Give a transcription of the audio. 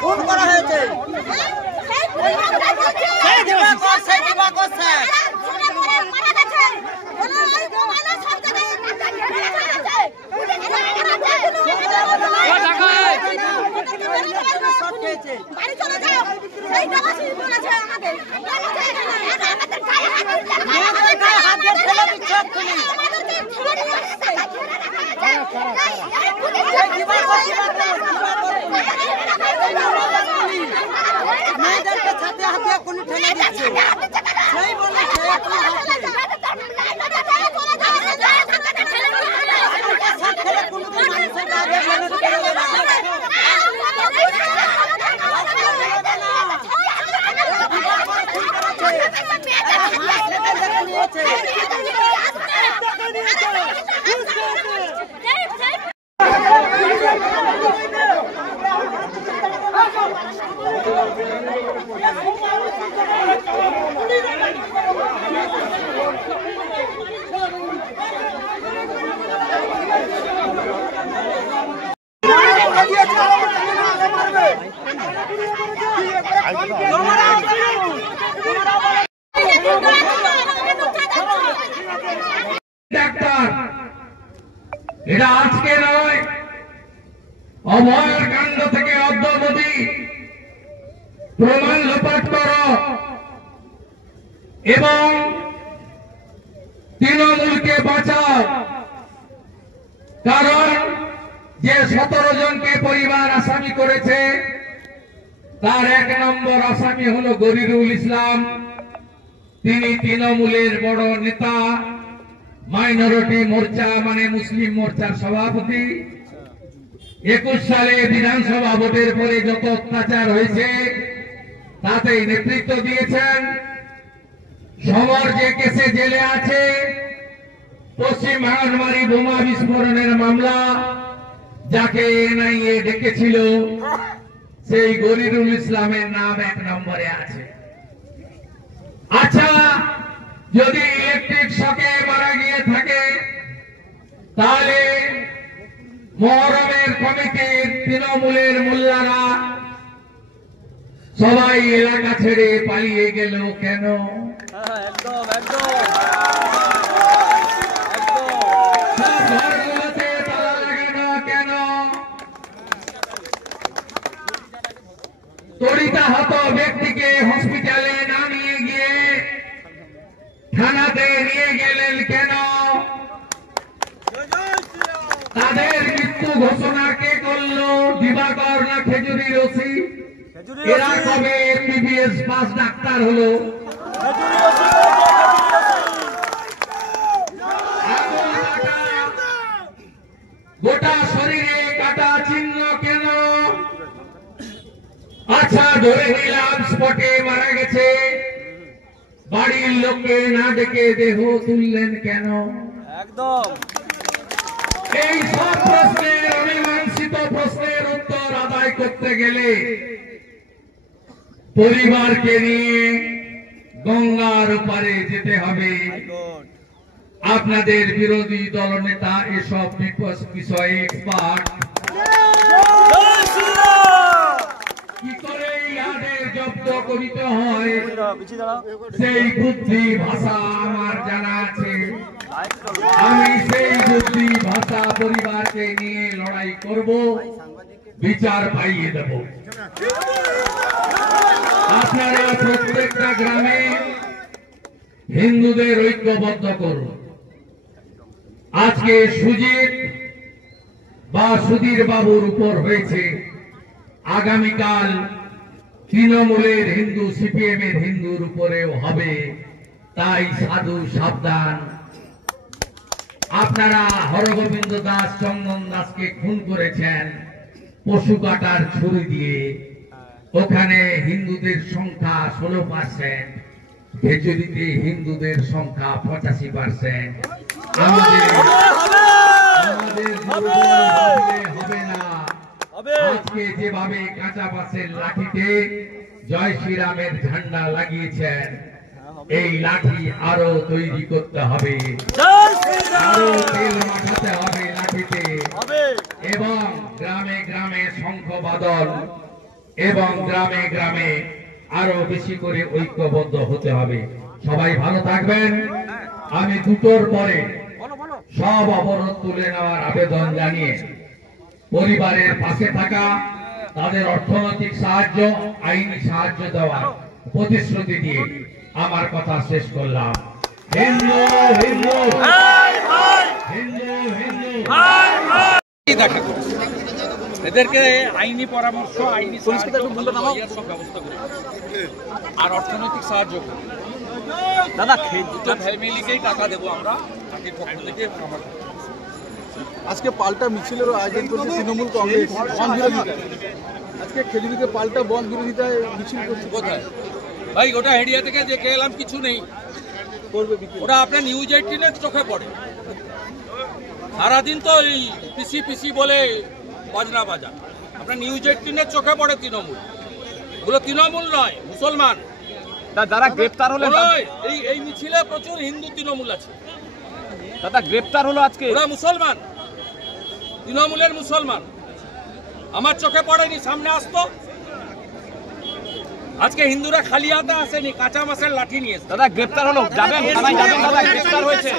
খুন করা হয়েছে মেয়েদেরকে ছাতে হাতে কোন ঠেলে দিচ্ছে সেই বলে ডাক্তার এটা আজকে নয়, অভয়ের কাণ্ড থেকে অদ্যাবধি প্রমাণ লোপাট করো এবং তৃণমূলকে বাঁচাও। কারণ যে 17 জনকে পরিবার আসামি করেছে তার 1 নম্বর আসামি হলো গরিরুল ইসলাম। তিনি তৃণমূলের বড় নেতা, মাইনরিটি মোর্চা মানে মুসলিম মোর্চার সভাপতি। 21 সালে বিধানসভা ভোটের পরে যত অত্যাচার হয়েছে তাতে নেতৃত্ব দিয়েছেন। সমর যে কেসে জেলে আছে, পশ্চিম ভাঙনবাড়ি বোমা বিস্ফোরণের মামলা যাকে এনআইএ ডেকেছিল সেই গরিরুল ইসলামের নাম 1 নম্বরে আছে। আচ্ছা, যদি ইলেকট্রিক শকে মারা গিয়ে থাকে তাহলে মহরমের কমিটির তৃণমূলের মোল্লারা সবাই এলাকা ছেড়ে পালিয়ে গেল কেন? ঘরগুলোতে তালা লাগানো কেন? তড়িতাহত ব্যক্তিকে হসপিটালে না নিয়ে গিয়ে থানাতে নিয়ে গেলেন কেন? তাদের মৃত্যু ঘোষণা কে করলো? দিবাকর না খেজুরি রশি? এরা কবে এমবিবিএস পাস ডাক্তার হলো? গোটা শরীরে কাটা চিহ্ন কেন? আচ্ছা, ধরে নিলাম স্পটে মারা গেছে, বাড়ির লোককে না ডেকে দেহ তুললেন কেন? একদম এই সব প্রশ্নের অমীমাংসিত প্রশ্নের উত্তর আদায় করতে গেলে পরিবারকে নিয়ে গঙ্গার ওপারে যেতে হবে। আপনাদের বিরোধী দলনেতা এসব বিষয়ে এক্সপার্ট। কি করে ইয়াদের জব্দ করিতে হয় সেই বুদ্ধি ভাষা আমার জানা আছে। আমি সেই বুদ্ধি ভাষা পরিবারকে নিয়ে লড়াই করব, বিচার পাইয়ে দেব। আপনারা প্রত্যেকটা গ্রামে হিন্দুদের ঐক্যবদ্ধ করুন। আজকে সুজিত বা সুধীর বাবুর উপর হয়েছে, আগামীকাল তৃণমূলের হিন্দু, সিপিএম এর হিন্দুর উপরেও হবে। তাই সাধু সাবধান। আপনারা হরগোবিন্দ দাস, চন্দন দাসকে খুন করেছেন পশু কাটার ছুরি দিয়ে। ওখানে হিন্দুদের সংখ্যা 16%, খেজুরিতে হিন্দুদের সংখ্যা 85%। আমাদের হবে না। আজকে যেভাবে কাঁচা বাসের লাঠিতে জয় শ্রীরামের ঝান্ডা লাগিয়েছেন, এই লাঠি আরো তৈরি করতে হবে, আরো তেল মাখাতে হবে লাঠিতে, এবং গ্রামে গ্রামে শঙ্খ বাদল এবং গ্রামে গ্রামে আরো বেশি করে ঐক্যবদ্ধ হতে হবে। সবাই ভালো থাকবেন। আমি দুটোর পরে সব অবরোধ তুলে নেওয়ার আবেদন জানিয়ে পরিবারের পাশে থাকা, তাদের অর্থনৈতিক সাহায্য, আইনি সাহায্য দেওয়ার প্রতিশ্রুতি দিয়ে আমার কথা শেষ করলাম। হিন্দু হিন্দু হিন্দু হিন্দু। দেখা করছে এদেরকে আইনি পরামর্শ, আইনি সব ব্যবস্থা করে আর অর্থনৈতিক সাহায্য করি। দাদা দুটো ফ্যামিলিকেই টাকা দেবো আমরা পার্টির পক্ষ থেকে। আজকে পাল্টা মিছিলের আয়োজন করছে তৃণমূল কংগ্রেস বন বিরোধিতা। আজকে খেজুরিতে পাল্টা বন বিরোধিতায় মিছিল করছে। কোথায় ভাই? ওটা হেডিয়া থেকে দেখে এলাম, কিছু নেই। ওটা আপনার নিউজ 18-এর চোখে পড়ে। সারাদিন তো এই পিসি পিসি বলে বাজনা বাজা। আপনার নিউজ 18-এর চোখে পড়ে তৃণমূল। ওগুলো তৃণমূল নয়, মুসলমান। যারা গ্রেপ্তার হলো এই মিছিলে প্রচুর হিন্দু তৃণমূল আছে। দাদা গ্রেপ্তার হলো আজকে, ওরা মুসলমান, তৃণমূলের মুসলমান। আমার চোখে পড়েনি, সামনে আসতো। আজকে হিন্দুরা খালি হাতে আসেনি, কাঁচা মাছের লাঠি নিয়ে এসেছে। দাদা গ্রেপ্তার হলো, যাবেন থানায় যাবেন? দাদা গ্রেপ্তার হয়েছে।